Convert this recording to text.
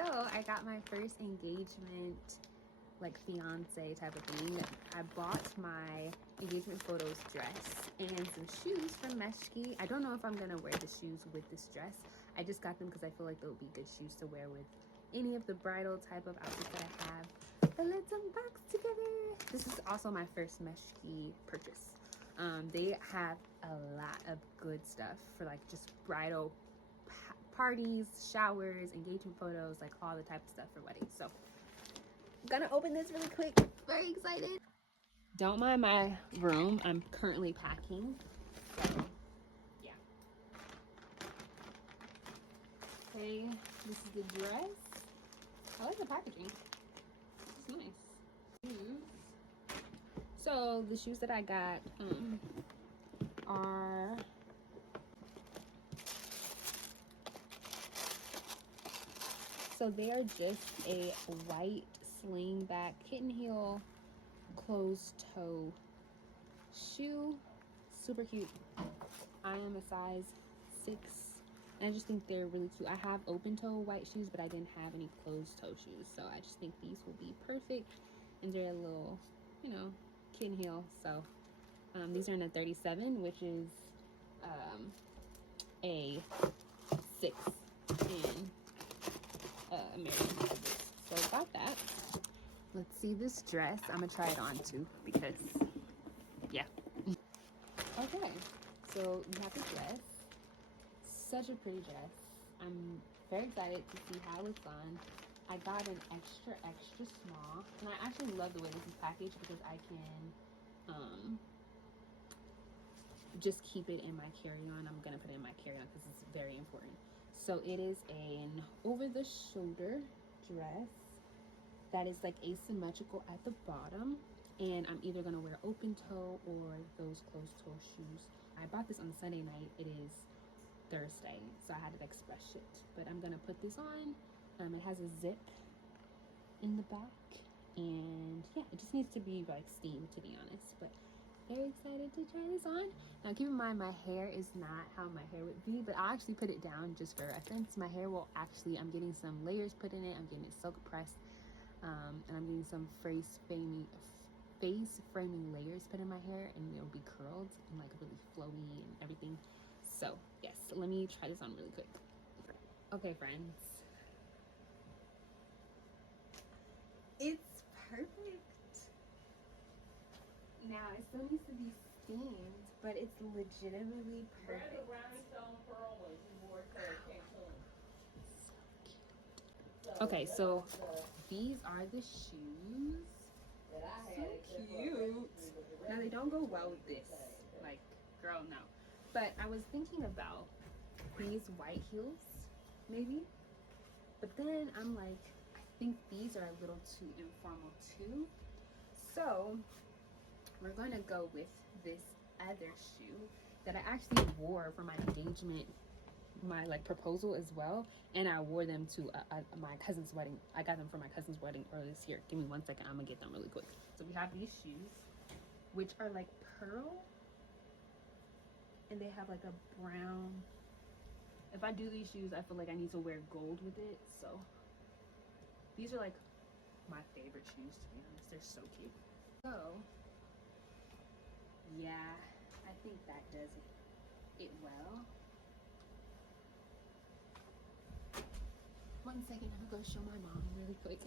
So I got my first engagement, like fiance type of thing. I bought my engagement photos dress and some shoes from Meshki. I don't know if I'm gonna wear the shoes with this dress. I just got them because I feel like they'll be good shoes to wear with any of the bridal type of outfits that I have. But let's unbox together. This is also my first Meshki purchase. They have a lot of good stuff for like just bridal parties, showers, engagement photos, like all the type of stuff for weddings. So I'm gonna open this really quick. Very excited. Don't mind my room. I'm currently packing. So yeah. Okay, this is the dress. I like the packaging. It's nice. Shoes. So the shoes that I got are they are just a white slingback kitten heel closed toe shoe. Super cute. I am a size 6 and I just think they're really cute. I have open toe white shoes, but I didn't have any closed toe shoes, so I just think these will be perfect. And they're a little, you know, kitten heel. So these are in a 37, which is a 6 in American sizes. So I got that. Let's see this dress. I'm gonna try it on too because yeah. Okay, so you have the dress. Such a pretty dress. I'm very excited to see how it's on. I got an extra small, and I actually love the way this is packaged because I can just keep it in my carry-on. I'm gonna put it in my carry-on because it's very important. So it is an over-the-shoulder dress that is like asymmetrical at the bottom, and I'm either gonna wear open toe or those closed toe shoes. I bought this on Sunday night. It is Thursday, so I had to express it, but I'm gonna put this on. It has a zip in the back, and yeah, it just needs to be like steamed, to be honest. But very excited to try this on. Now keep in mind, my hair is not how my hair would be, but I'll actually put it down just for reference. My hair will actually, I'm getting some layers put in it. I'm getting it silk pressed, and I'm getting some face framing layers put in my hair, and it'll be curled and like really flowy and everything. So yes, let me try this on really quick. Okay, friends, it's perfect. Now it still needs to be steamed, but it's legitimately perfect. Okay, so these are the shoes. So cute. Now they don't go well with this, like, girl, no. But I was thinking about these white heels, maybe. But then I'm like, I think these are a little too informal too. So we're gonna go with this other shoe that I actually wore for my engagement, my like proposal as well, and I wore them to my cousin's wedding. I got them for my cousin's wedding earlier this year. Give me 1 second, I'm gonna get them really quick. So we have these shoes, which are like pearl, and they have like a brown. If I do these shoes, I feel like I need to wear gold with it. So these are like my favorite shoes, to be honest. They're so cute. So yeah, I think that does it well. 1 second, I'm gonna go show my mom really quick.